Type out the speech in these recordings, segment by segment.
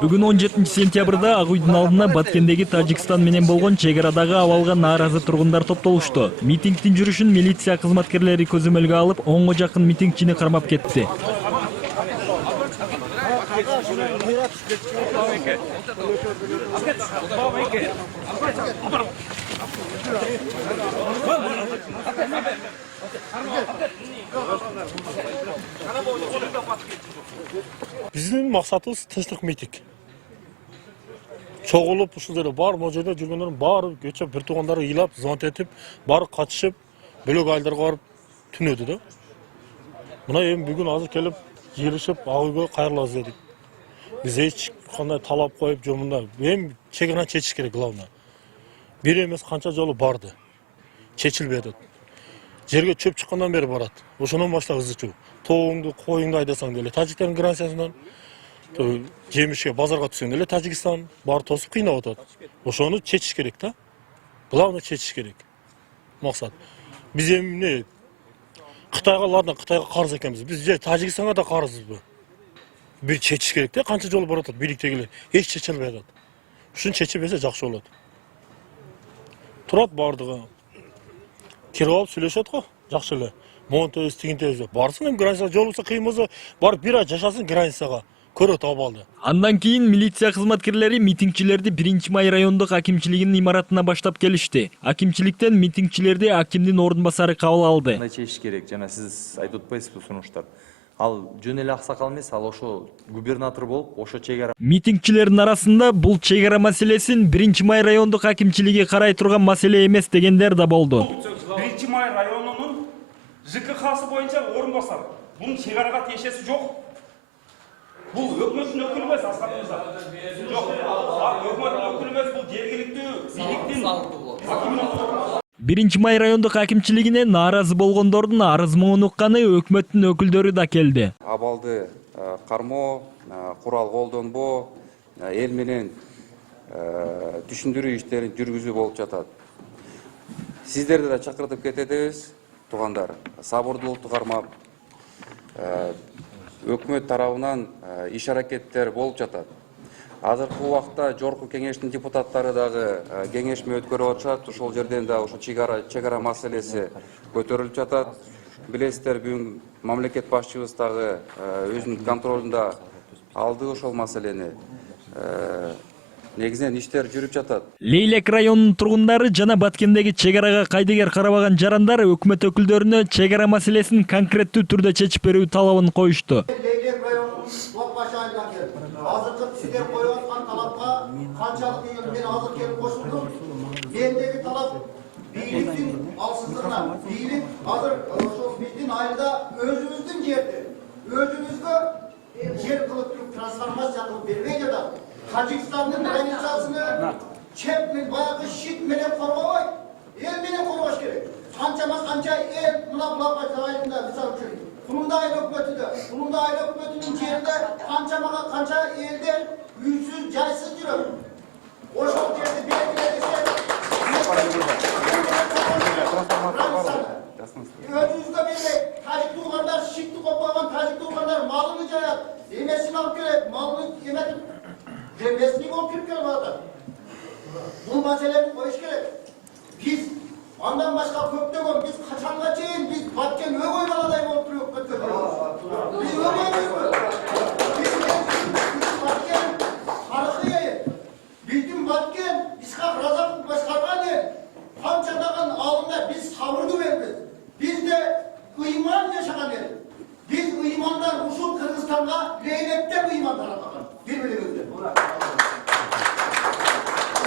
Бүгүн 17-сентябрда Ак Үйдүн алдына Баткендеги Тажикстан менен болгон чек арадагы абалга нааразы тургундар топтолушту. Митингдин жүрүшүн милиция кызматкерлери көзөмөлгө алып, 10го жакын митингчини кармап кетти. Биздин максатыбыз тынчтык митинг. Чогулуп ушул жерде бар можойдо жүргөндөрдүн баары көчө бир туугандары ыйлап, звонок этип, баары катышып, бөлөк айылдарга барып түнөдү да. Мына эми бүгүн азыр келип, жыйылышып, Ак Үйгө кайрылабыз дедик. Биз эч кандай талап коюп жомунда. Эми чек араны чечиш керек главное. Бир эмес канча жолу барды. Чечилбей атат. Жерге чөп чыккандан бери барат. Ошондон баштап ызычуу. Тооңду, коюңду айдасаң деле Тажиктердин границасынан жемишке базарга түшсөң деле Тажикстан баары тосуп кыйнап атат. Ошону чечиш керек да. Главное чечиш керек. Максат. Биз эми эмне Кытайга, ладно, Кытайга карыз экенбиз. Биз же Тажикстанга да карызбызбы? Бир чечиш керек да, канча жолу баратат бийликтегилер. Эч чече албай атат. Ушуну чечип берсе жакшы болот. Турат бардыгы. Кирип алып сүйлөшөт го, жакшы эле. Монтебиз, тигинтебиз деп. Барсын эми границага жолугса кыйын болсо, барып бир ай жашасын границага. Көрөт абалды. Андан кийин милиция кызматкерлери митингчилерди 1-май райондук акимчилигинин имаратына баштап келишти. Акимчиликтен митингчилерди акимдин ордун басары кабыл алды. Кандай чечиш керек? Жана сиз айтып атпайсызбы сунуштар? Ал жөн эле аксакал эмес, ал ошо губернатор болуп, ошо чек ара. Митингчилердин арасында бул чек ара маселесин 1-май райондук акимчилиги карай турган маселе эмес дегендер да болду. 1-май районунун ЖКХсы боюнча орун басар. Бунун чек арага тиешеси жок. Бул өкмөттүн өкүлү эмес, Аскар мырза. Жок. Өкмөттүн өкүлү эмес, бул жергиликтүү бийликтин акимдин. 1-май райондук акимчилигине нааразы болгондордун арыз моңун укканы өкмөттүн өкүлдөрү да келди. Абалды кармоо, курал колдонбоо, эл менен түшүндүрүү иштерин жүргүзүү болуп жатат. Сиздерди да чакыртып кетебиз, туугандар. Сабырдуулукту кармап, өкмөт тарабынан иш аракеттер болуп жатат. Азыркы убакта жогорку кеңештин депутаттары дагы кеңешме өткөрүп атышат. Ошол жерден да ошо чек ара маселеси көтөрүлүп жатат. Билесиздер, бүгүн мамлекет башчыбыз дагы өзүнүн контролунда алды ошол маселени. Негизинен иштер жүрүп жатат. Лейлек районунун тургундары жана Баткендеги чек арага кайдыгер карабаган жарандар өкмөт өкүлдөрүнө чек ара маселесин конкреттүү түрдө чечип берүү талабын коюшту. Лейлек районунун блокбашы айылдан келип, азыркы сиздер коюп аткан талапка канчалык мен азыр келип кошулдум. Мендеги талап бийликтин алсыздыгына, бийлик азыр ошол биздин айылда өзүбүздүн жерди өзүбүзгө жер кылып трансформация кылып бербей жатат. Тажикстандын границасыны чеп менен баягы щит менен коргобойт, эл менен коргош керек. Канча эл мына блокбашы айылында мисалы үчүн Кулундай өкмөтүдө, Кулундай өкмөтүнүн жеринде канча элдер үйсүз, жайсыз жүрөт. Ошол жерди белгилесе, өзүбүзгө бербей, тажик туугандар щитти коппогон тажик туугандар малыны жаят, эмесин алып келет, малыны эметип, жемесин болуп кирип келип атат. Бул маселени коюш керек. Биз андан башка көптөгөн биз качанга чейин биз Баткен өгөй баладай болуп туруп өткөрөбүз. Биз өгөйбүзбү? Биз Баткен тарыхый эл. Биздин Баткен Исхак Разаков башкарган эл. Канчадаган алымда биз сабырдуу элбиз. Бизде ыйман жашаган эл. Биз ыймандар ушул Кыргызстанга Лейлектен ыйман тараткан. Бир-биримизге.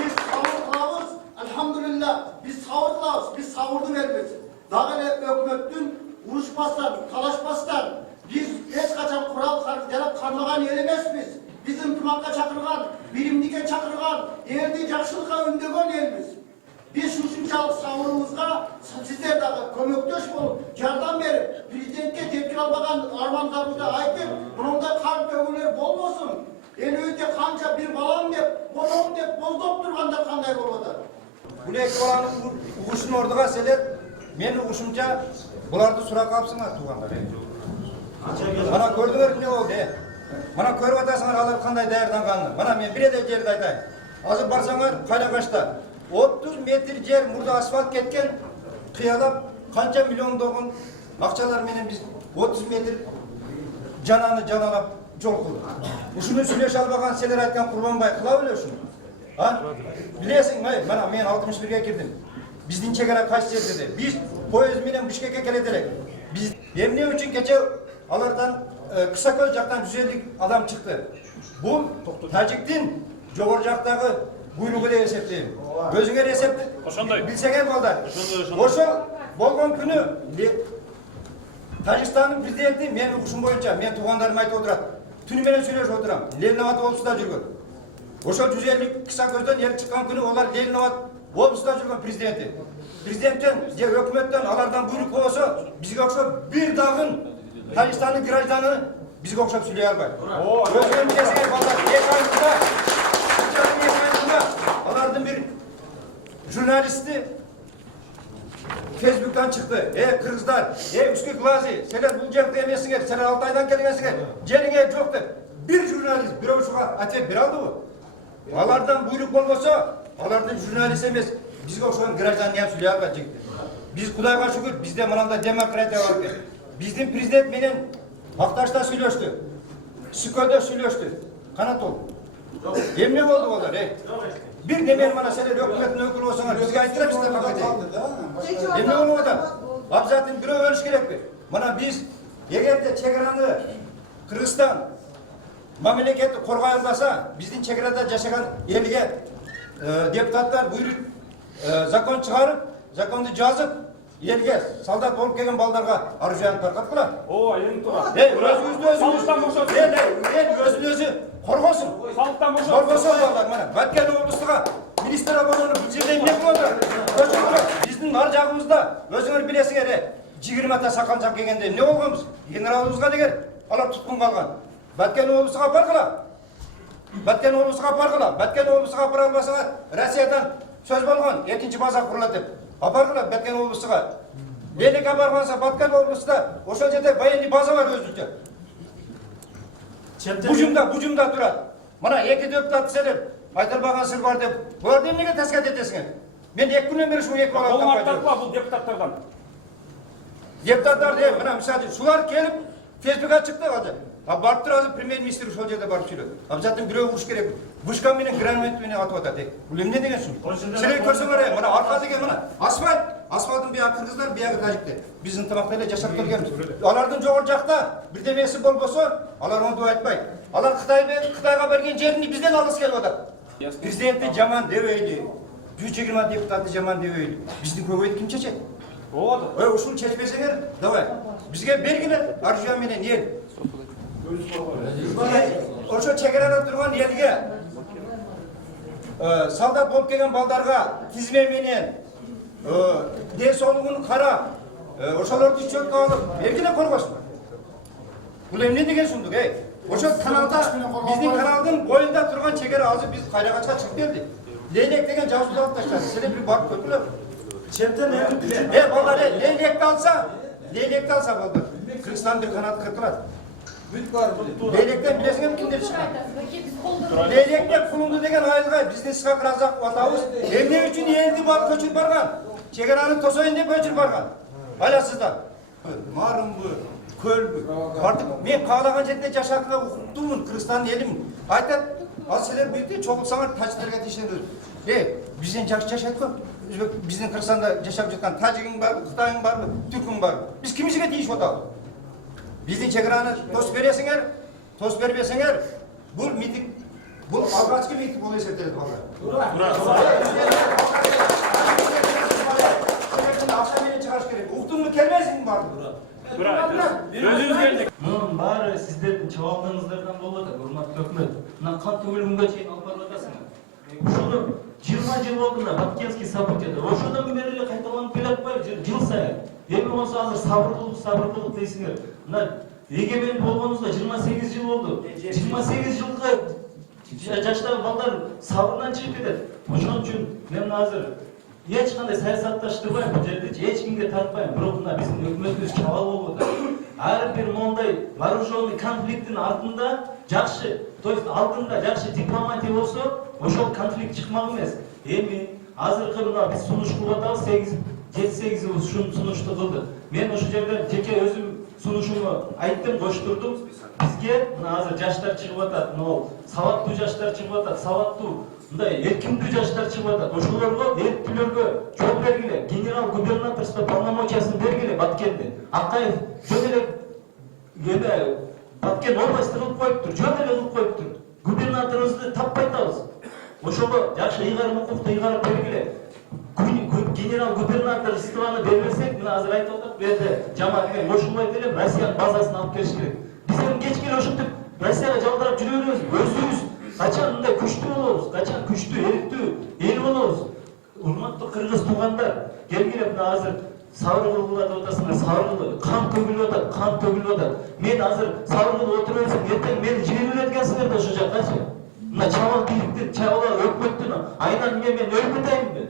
Биз сабыр кылабыз, алхамдулилlah. Biz sağır kılağız, biz sağırdı veririz. Daha ne ökmöttün, uruşmazdan, talaşmazdan, biz hiç kaçan kural jarap karmagan yer emes biz. Biz ıntımakka çakırgan, bilimdike çakırgan, erdi jakşılıkka ündögön elimiz. Biz şuşunçalık sağırımızga sizler dağı kömöktöş bolup, yardım verip, prezidentke tepkir almagan armanlarımızda aytıp, bunun da kalp ögüler bolmasın. El öйте kanca bir balam dep, bonum dep, bozdop durganda kanday bolmadı. Бұл екі баланың ұғышын ордыға селет, мен ұғышымша бұларды сұрақ қапсыңар туғандар. Ана көрдіңер не болды? Мына көріп атасыңар алар қандай даярданғанын. Мына мен бір жерді айтайын. Азыр барсаңар Қайрақашта 30 метр жер мурда асфальт кеткен, қиялап қанша миллиондогон акчалар менен біз 30 метр жананы жаналап жол кылдык. Ушуну сүйлөшө албаган силер айткан Курманбай кыла беле ушуну? Билесиң, мына мен 61-ге кирдим. Биздин чегара кайсы жерде? Биз поезд менен Бишкекке келет элек. Биз эмне үчүн кече алардан Кысакөл жактан 150 адам чыкты. Бул Тажиктин жогору жактагы буйругу деп эсептейм. Өзүңөр эсепти билсеңер балдар. Ошол болгон күнү Тажикстандын президенти менин угушум боюнча, мен туугандарым айтып отурат. Түнү менен сүйлөшүп отурам. Ленинабад облусунда жүргөн. Ошол 150 Кысакөздөн ел чыккан күнү олар Ленинабад облусунда жүргөн президенти. Президенттен же өкмөттөн алардан буйрук болсо, бизге окшоп бир дагы Тажикстандын гражданы бизге окшоп сүйлөй албайт. Өзүңөр билесиңер балдар, алардын бир журналисти Facebook'tan çıktı. Kırgızlar, üskü glazi, seler bul жерде emesingер, seler Altay'dan kelgensingер, жериңе жоқ деп. Bir jurnalist, bir uşuğa atep bir aldı bu. Alardan buyruk bolmasa, alardan jurnalist emez. Bizge okşoğun grajdan neyem söyleye algan жигит. Biz Kudayga şükür, bizde mınanda demokratiya var ki. Bizim prezident menen Aktaş'ta söylöştü. Süköl'de söylöştü. Kanat oldu. Emne oldu olar, Bir nemen bana seler hükümetin ökülü olsanlar, bizge aytıra bizde hak edeyim. Emne oldu olar. Abzatin bir ölüş gerek mi? Bana biz, eğer de çekiranı Kırgızstan memleketi korgay almasa, bizden çekirada yaşayan elge deputatlar buyurup zakon çıkarıp, zakonu жазып, elge saldat olup kelgen baldarga arızayan tarqattılar. О, енді тұра. Өзін өзі korgosun. Салықтан бошо. Korgosun balдар, mana. Баткен облыстыға министр абонunu bu жерде не болды? Біздің ар жағымызda, өзіңер білесіңер, 20-та сақалжақ келгенде не болғанбыз? Генералымызға деген алар тұтқын қалған. Баткен облысыға апарғыла. Баткен облысыға апарғыла. Баткен облысыға апара албасаңар, Россиядан сөз болған, екінші база құрылады деп. Апарғыла Баткен облысыға. Леник апарғанса Баткен облысында ошол жерде военный база бар өзүнчө. Бужумда турат. Мына эки депутат селеп айтылбаган сыр бар деп. Буларды эмнеге таскат этесиңер? Мен 2 күнөн бери ушул эки баланы Бұл артықла бұл депутаттардан. Депутаттар мына мисалы шулар келип Facebook'a çıktı hadi. Барып тұрады премьер-министр ошол жерде барып сүйлөдү. Абзатын бирөө уруш керек. Вышка менен гранат менен атып атат. Бул эмне деген сөз? Силер көрсөңөр, мына арка деген мына асфальт, асфальттын биягы кыргыздар, биягы тажиктер. Биз ынтымакта эле жашап келгенбиз. Алардын жогору жакта бирдемеси болбосо, алар оңдоп айтпайт. Алар Кытайга берген жерин бизден алгысы келип атат. Президенти жаман дебейли. 120 депутаты жаман дебейли. Биздин көбөйт ким чечет? Ошол ушул чечпесеңер, давай. Бизге бергиле аржуя менен эл. Ошо чекарада турган элге солдат болуп келген балдарга тизме менен ден соолугун карап, ошолорду чөккө алып, бергиле коргосун. Бул эмне деген сундук, Ошо каналда, биздин каналдын боюнда турган чекара азыр биз Кайракачка чыгып келди. Ленек деген жазууда алып таштады. Силер бир барып көргүлө. Чемтен балдар, ленекти алса балдар. Кыргызстан бир канат кыркылат. Leylekten bilesiniz kimdir çıkıyor? Leylekten kulundu degen ayılga bizni sıkak razak atağız. Emne üçün eldi var köçür bargan. Çekeranın tosoyun deyip köçür bargan. Alasızdan. Marın bu, köl bu. Artık ben kağlagan жерде yaşakla hukuktumun, Kırgızstan'ın elimin. Aytat, asiler büyüdü, çoğulsanar taçlarga teşendir. Bizden yaşayıp mı? Bizden Kırgızstan'da yaşayıp çıkan Tacik'in var mı, Kıtay'ın var mı, Türk'ün var mı? Biz kimisiga deyiş otalım. Bizdin çekiranı toz beresiңер, toz berбесеңер, бұл митинг, бұл алғашқы митинг болып есептеледі балдар. Ақша менен чыгаш керек. Уктуңду келбейсиң барды. Мұның бары сіздердің жауаптарыңыздардан болады, урматтуу өкмөт. Мына кан төгүлгөнгө чейин алып барып атасыңар. Ушуну 20 жыл болду да Баткенский событияда. Ошодан бери эле кайталанып келатпайбы жыл сайын. Эми болсо азыр сабыр кылып дейсиңер. Мына эгемен болгонубузга 28 жыл болду. 28 жылга жаштагы балдар сабырдан чыгып кетет. Ошон үчүн мен азыр эч кандай саясатташтырбайм бул жерде, эч кимге тартпайм. Бирок мына биздин өкмөтүбүз чабал болуп атат. ар бир мондай вооруженный конфликттин артында жакшы, то есть алдында жакшы дипломатия болсо, ошол конфликт чыкмак эмес. Эми азыркы мына биз сунуш кылып атабыз, 7-8 ушун сунушту кылдык. Мен ошол жерде жеке өзүм сунушумду айттым, коштурдум. Бизге мына азыр жаштар чыгып атат, сабаттуу жаштар чыгып атат, сабаттуу мындай эркиндүү жаштар чыгып атат. Ошолорго эрктүүлөргө жол бергиле, генерал-губернаторство полномочиясын бергиле Баткенде. Акаев жөн эле Баткен область кылып коюптур, жөн эле кылып коюптур. Губернаторубузду таппай атабыз. Ошого жакшы ыйгарым укукту ыйгарып бергиле. Генерал-губернаторствону бербесек, мына азыр айтып атат, бу жерде жамаат менен кошулбайт эле Россиянын базасын алып келиш керек. Биз эми кечке ошентип Россияга жалдырап жүрө беребиз. Өзүбүз качан мындай күчтүү болобуз, качан күчтүү, эрктүү эл болобуз. Урматтуу кыргыз туугандар, келгиле мына азыр сабыр кылып атасыңар, сабыр кан төгүлүп атат, кан төгүлүп атат. Мен азыр сабыр кылып отура берсем, эртең мени жибере берет экенсиңер да ошол жаккачы. Мына чабал бийликтин, чабал өкмөттүн айынан мен өлүп кетейинби?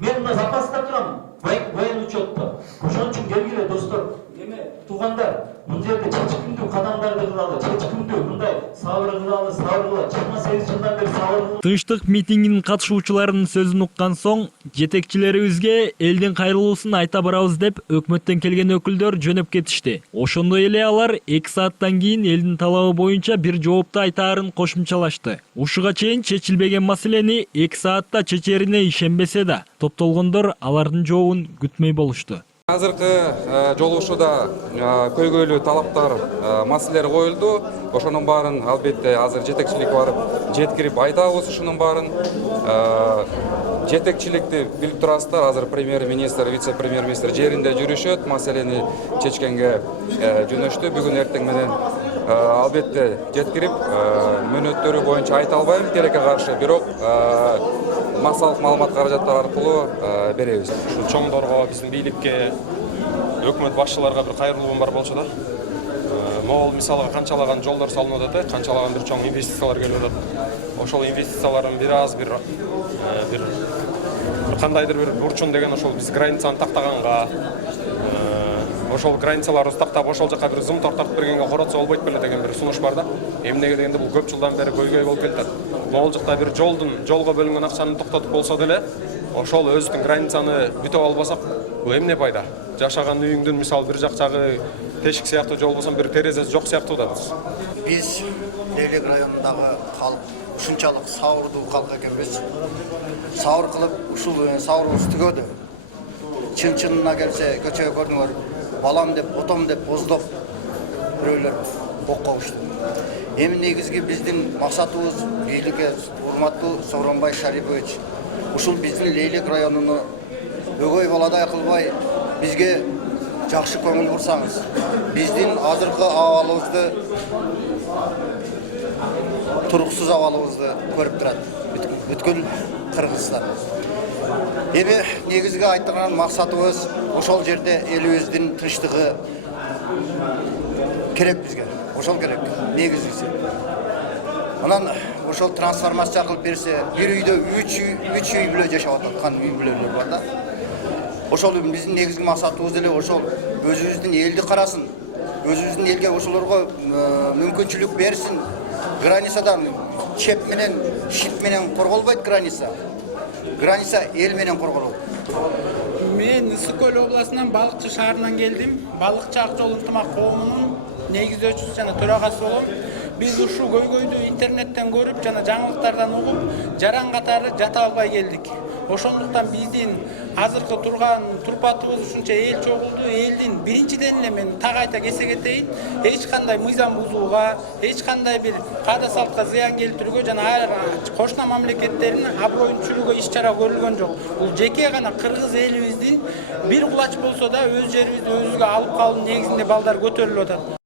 Мен мына запаста турам, воен учетто. Ошон үчүн келгиле достор, эме туугандар, мына жерде чечкиндүү кадамдарды кылалы, чечкиндүү мындай сабыр кылалы, 28 жылдан бери сабыр кылып. Тынчтык митингинин катышуучуларынын сөзүн уккан соң, жетекчилерибизге элдин кайрылуусун айта барабыз деп өкмөттөн келген өкүлдөр жөнөп кетишти. Ошондой эле алар 2 сааттан кийин элдин талабы боюнча бир жоопту айтаарын кошумчалашты. Ушуга чейин чечилбеген маселени 2 саатта чечерине ишенбесе да, топтолгондор алардын жообун күтмөй болушту. Азыркы жолугушууда көйгөйлүү талаптар, маселелер коюлду. Ошонун баарын албетте азыр жетекчилик барып жеткирип айтабыз ушунун баарын. Жетекчиликти билип турасыздар, азыр премьер-министр, вице-премьер-министр жеринде жүрүшөт, маселени чечкенге жөнөштү. Бүгүн эртең менен албетте жеткирип, мөөнөттөрү боюнча айта албайм керекке каршы, бирок массалык маалымат каражаттары аркылуу беребиз. Ушул чоңдорго, биздин бийликке, өкмөт башчыларга бир кайрылуум бар болчу да. Могул мисалга канчалаган жолдор салынып атат, канчалаган бир чоң инвестициялар келип атат. Ошол инвестициялардын бир аз бир кандайдыр бир бурчун деген ошол биз границаны тактаганга, ошол границаларыбызды тактап ошол жака бир зым тартып бергенге коротсо болбойт беле деген бир сунуш бар да. Эмнеге дегенде бул көп жылдан бери көйгөй болуп келатат. Могул жакта бир жолго бөлүнгөн акчаны токтотуп болсо деле, ошол өзүнүн границаны бүтөп албасак, бул эмне пайда? Жашаган үйүңдүн мисалы бир жакчагы тешик сыяктуу жол болсо бир терезеси жок сыяктуу да. Биз Лейлек районундагы калк ушунчалык сабырдуу калк экенбиз. Сабыр кылып, ушул сабырыбыз түгөдү. Чын-чынына келсе, көчөгө көрдүңөр, балам деп, отом деп, боздоп бирөөлөр окко ушту. Эми негизги биздин максатыбыз бийликке урматтуу Сооронбай Шарипович, ушул биздин Лейлек районуну өгөй баладай кылбай бизге жакшы көңүл бурсаңыз, биздин азыркы абалыбызды, тургусуз абалыбызды көрүп турат бүткүл Кыргызстан. Эми негизги айтылган максатыбыз ошол жерде элибиздин тынчтыгы керек бизге. Ошол керек, негизгиси. Анан ошол трансформация кылып берсе, бир үйдө 3 үй бүлө жашап аткан үй бүлөлөр бар да. Ошол биздин негизги максатыбыз деле ошол өзүбүздүн элди карасын, өзүбүздүн элге ошолорго мүмкүнчүлүк берсин. Границадан чеп менен, шит менен корголбойт граница. Граница эл менен корголот. Мен Ысык Көл областынан Балыкчы шаарынан келдим. Балыкчы Ак Жол ынтымак коомунун негиздөөчүсү жана төрагасы болом. Биз ушул көйгөйдү интернеттен көрүп жана жаңылыктардан угуп, жаран катары жата албай келдик. Ошондуктан биздин азыркы турган турпатыбыз ушунча эл чогулду. Элдин биринчиден эле мен так айта кесе кетейин, эч кандай мыйзам бузууга, эч кандай бир каада салтка зыян келтирүүгө жана кошуна мамлекеттердин аброюн түшүрүүгө иш-чара көрүлгөн жок. Бул жеке гана кыргыз элибиздин бир кулач болсо да өз жерибизди өзүбүзгө алып калуу негизинде балдар көтөрүлүп атат.